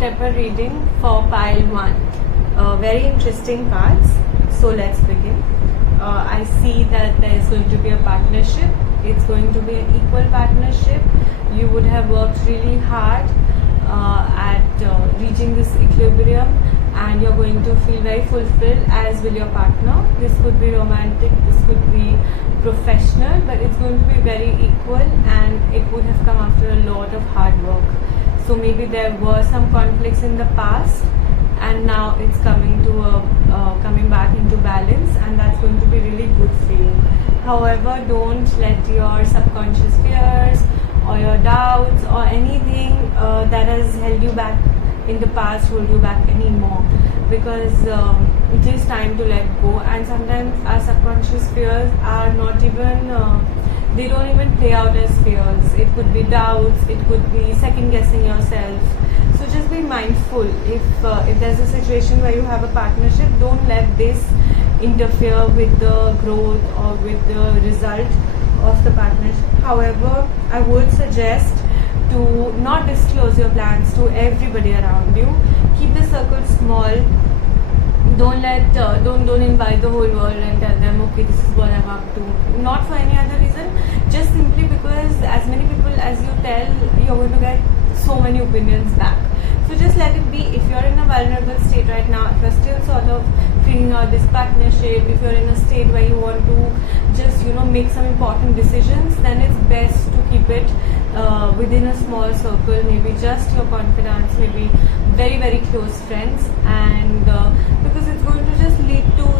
September reading for pile 1. Very interesting cards. So let's begin. I see that there is going to be a partnership. It's going to be an equal partnership. You would have worked really hard at reaching this equilibrium, and you're going to feel very fulfilled, as will your partner. This could be romantic, this could be professional, but it's going to be very equal, and it would have come after a lot of hard work. So maybe there were some conflicts in the past, and now it's coming back into balance, and that's going to be really good for you. However, don't let your subconscious fears or your doubts or anything that has held you back in the past hold you back anymore, because it is time to let go. And sometimes our subconscious fears are not even they don't even play out as fears. It could be doubts, it could be second guessing yourself. So just be mindful. If there's a situation where you have a partnership, don't let this interfere with the growth or with the result of the partnership. However, I would suggest to not disclose your plans to everybody around you. Keep the circle small. Don't invite the whole world and tell them, okay, this is what I'm up to. Not for any other reason, just simply because as many people as you tell, you're going to get so many opinions back. So just let it be. If you're in a vulnerable state right now, if you're still sort of figuring out this partnership, if you're in a state where you want to just make some important decisions, then it's best to keep it within a small circle, maybe just your confidants, maybe very, very close friends, and because it's going to just lead to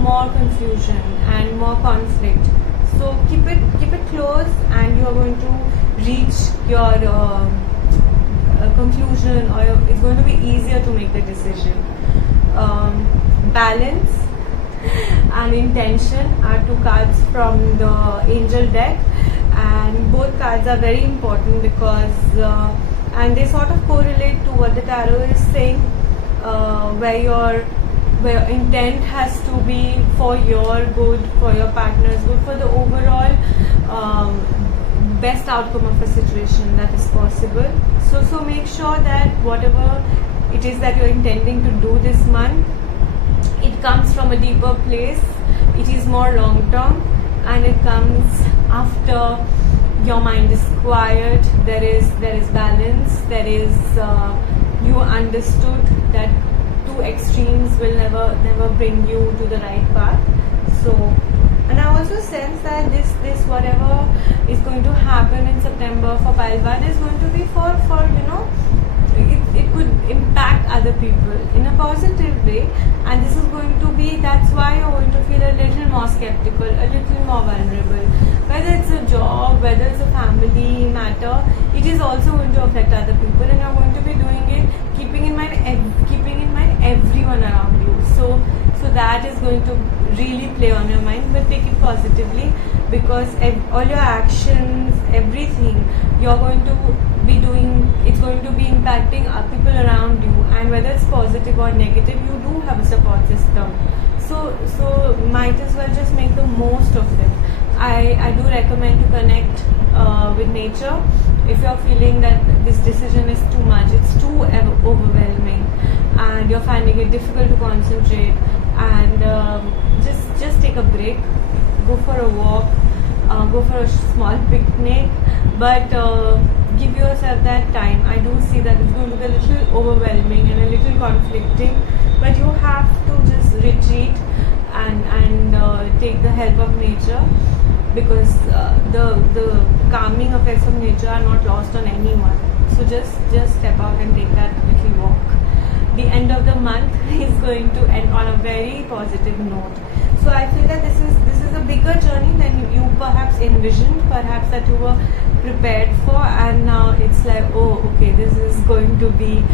more confusion and more conflict. So keep it close, and you are going to reach your conclusion, or it's going to be easier to make the decision. Balance and intention are two cards from the angel deck, and both cards are very important because and they sort of correlate to what the tarot is saying, where your intent has to be for your good, for your partner's good, for the overall best outcome of a situation that is possible. So make sure that whatever it is that you're intending to do this month, it comes from a deeper place, it is more long term, and it comes after your mind is quiet, there is balance, there is you understood that two extremes will never bring you to the right path. So, and I also sense that this whatever is going to happen in September for pile 1 is going to be for it could impact other people in a positive way, and this is going to be, that's why you're going to feel a little more skeptical, a little more vulnerable. Whether it's a job, whether it's a family matter, it is also going to affect other people, and you're going to be doing it keeping in mind everyone around you. So that is going to really play on your mind, but take it positively, because all your actions, everything you're going to be doing, it's going to be impacting people around you, and whether it's positive or negative, you do have a support system. So might as well just make the most of it. I do recommend to connect with nature if you're feeling that this decision is too much, it's too overwhelming, and you're finding it difficult to concentrate, and just take a break, go for a walk, go for a small picnic, but give yourself that time. I do see that it's going to be a little overwhelming and a little conflicting, but you have to just retreat and take the help of nature, because the calming effects of nature are not lost on anyone. So just step out and take that little walk. The end of the month is going to end on a very positive note. So I feel that this is a bigger journey than you perhaps envisioned, perhaps that you were prepared for, and now it's like, oh, okay, this is going to be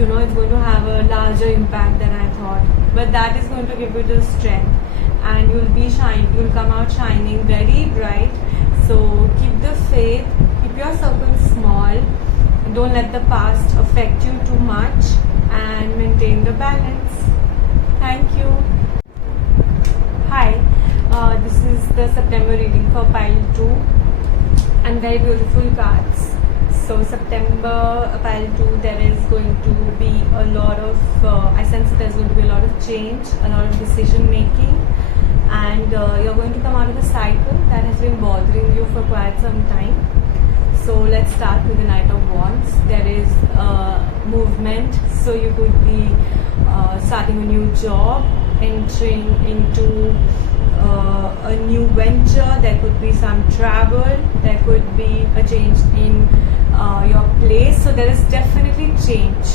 it's going to have a larger impact than I thought. But that is going to give you the strength, and you'll come out shining very bright. So keep the faith, keep your circle small, don't let the past affect you too much, and maintain the balance. Thank you. Hi, this is the September reading for pile 2, and very beautiful cards. So September pile 2, there is going to be a lot of, I sense that there's going to be a lot of change, a lot of decision making, and you're going to come out of a cycle that has been bothering you for quite some time. So let's start with the Knight of Wands. There is movement, so you could be starting a new job, entering into a new venture. There could be some travel, there could be a change in your place. So there is definitely change.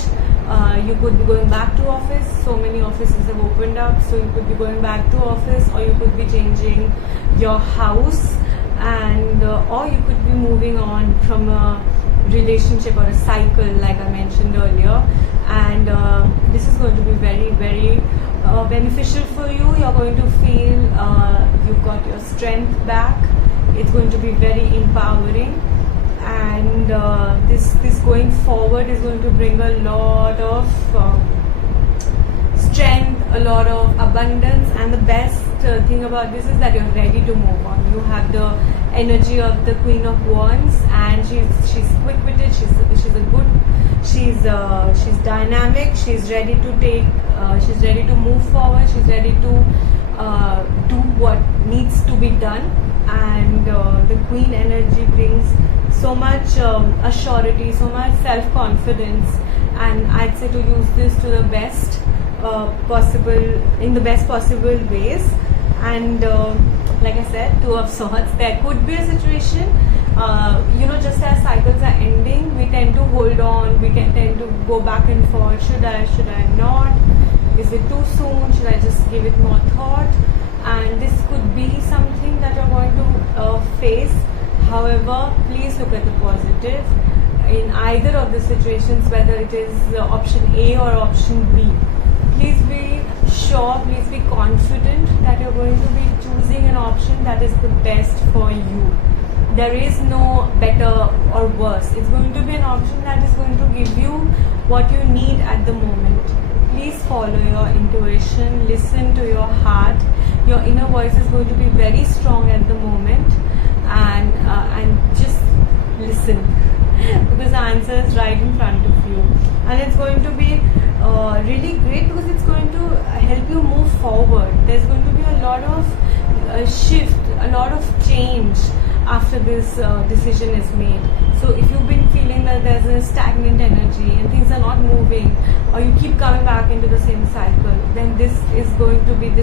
You could be going back to office. So many offices have opened up, so you could be going back to office, or you could be changing your house, and or you could be moving on from a relationship or a cycle, like I mentioned earlier. And this is going to be very, very beneficial for you. You're going to feel you've got your strength back. It's going to be very empowering, and this going forward is going to bring a lot of strength, a lot of abundance. And the best thing about this is that you're ready to move on. You have the energy of the Queen of Wands, and she's quick-witted. She's dynamic. She's ready to take. She's ready to move forward. She's ready to do what needs to be done. And the Queen energy brings so much assurity, so much self-confidence, and I'd say to use this to the best possible, in the best possible ways. And like I said, Two of Swords, there could be a situation, just as cycles are ending, we tend to hold on, we can tend to go back and forth. Should I not? Is it too soon? Should I just give it more thought? And this could be something that you're going to face. However, please look at the positive in either of the situations, whether it is option A or option B. Please be sure, please be confident that you're going to be choosing an option that is the best for you. There is no better or worse. It's going to be an option that is going to give you what you need at the moment. Please follow your intuition, listen to your heart. Your inner voice is going to be very strong at the moment, and just listen because the answer is right in front of you. And it's going to be really great because it's going to help you move forward. There's going to be a lot of shift, a lot of change after this decision is made. So if you've been feeling that there's a stagnant energy and things are not moving, or you keep coming back into the same cycle, then this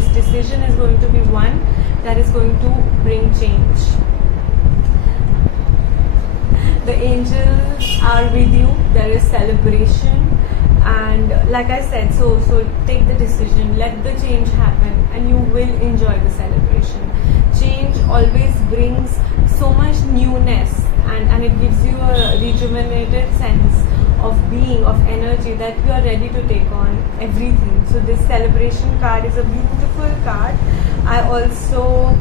decision is going to be one that is going to bring change. The angels are with you. There is celebration, and like I said, so take the decision, let the change happen, and you will enjoy the celebration. Change always brings so much newness, and it gives you a rejuvenated sense of being, of energy, that you are ready to take on everything. So this celebration card is a beautiful card. I also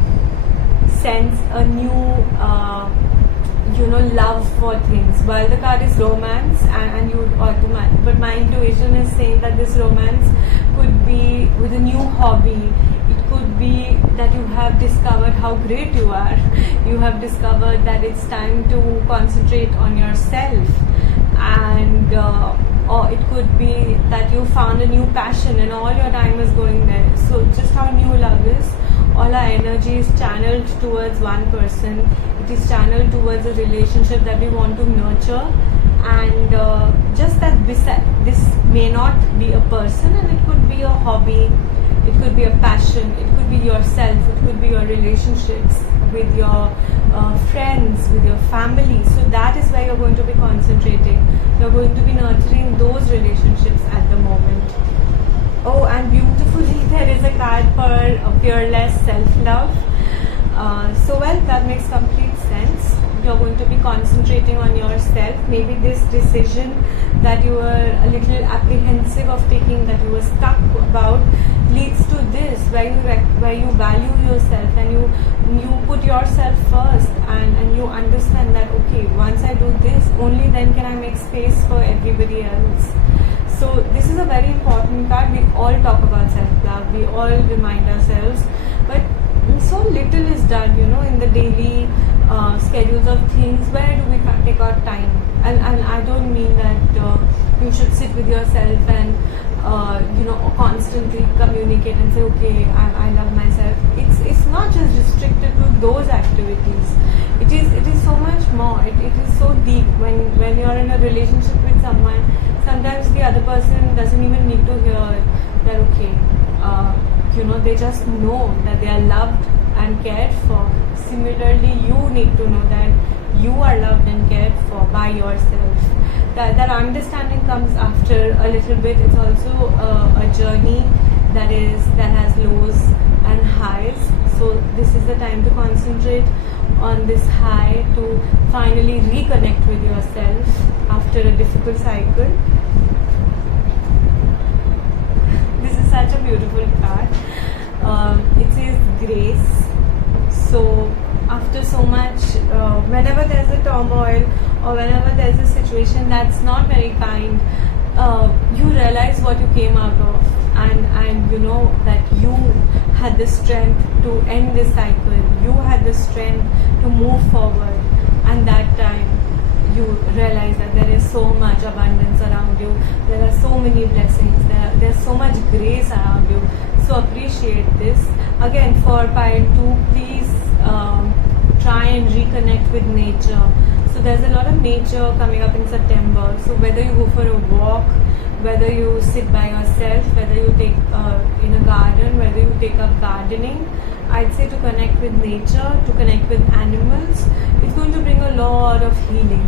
sense a new love for things. While the card is romance, and you automatic, but my intuition is saying that this romance could be with a new hobby. It could be that you have discovered how great you are. You have discovered that it's time to concentrate on yourself, and or it could be that you found a new passion and all your time is going there. So just how new love is, all our energy is channeled towards one person. It is channeled towards a relationship that we want to nurture, and just that this may not be a person, and it could be a hobby, it could be a passion, it could be yourself, it could be your relationships with your friends, with your family. So that is where you're going to be concentrating. You're going to be nurturing those relationships at the moment. Oh, and beautifully there is a card for fearless self-love. That makes complete sense. You're going to be concentrating on yourself. Maybe this decision that you were a little apprehensive of taking, that you were stuck about, leads to this, where you value yourself, and you put yourself first, and you understand that, okay, once I do this, only then can I make space for everybody else. So this is a very important card. We all talk about self-love, we all remind ourselves, but so little is done, in the daily schedules of things, where do we take our time? And I don't mean that you should sit with yourself and constantly communicate and say, okay, I love myself. It's not just restricted to those activities. It is so much more. It is so deep. When you're in a relationship with someone, sometimes the other person doesn't even need to hear that, okay, they just know that they are loved and cared for. Similarly, you need to know that you are loved and cared for by yourself. That understanding comes after a little bit. It's also a journey that has lows and highs. So this is the time to concentrate on this high, to finally reconnect with yourself after a difficult cycle. This is such a beautiful card. It says grace. So after so much, whenever there's a turmoil or whenever there's a situation that's not very kind, you realize what you came out of, and you know that you had the strength to end this cycle. You had the strength to move forward, and that time you realize that there is so much abundance around you. There are so many blessings. There's so much grace around you. So appreciate this. Again, for pile 2, please try and reconnect with nature. So there's a lot of nature coming up in September. So whether you go for a walk, whether you sit by yourself, whether you take in a garden, whether you take up gardening, I'd say to connect with nature, to connect with animals, it's going to bring a lot of healing.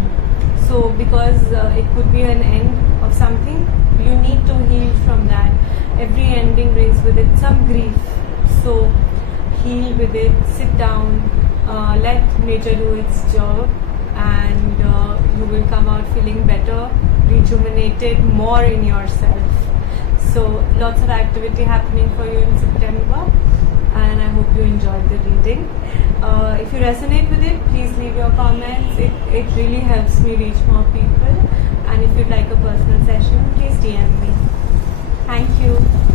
So because it could be an end of something, you need to heal from that. Every ending brings with it some grief. So heal with it, sit down, let nature do its job, and you will come out feeling better, rejuvenated, more in yourself. So lots of activity happening for you in September, and I hope you enjoyed the reading. If you resonate with it, please leave your comments. It really helps me reach more people. And if you'd like a personal session, please DM me. Thank you.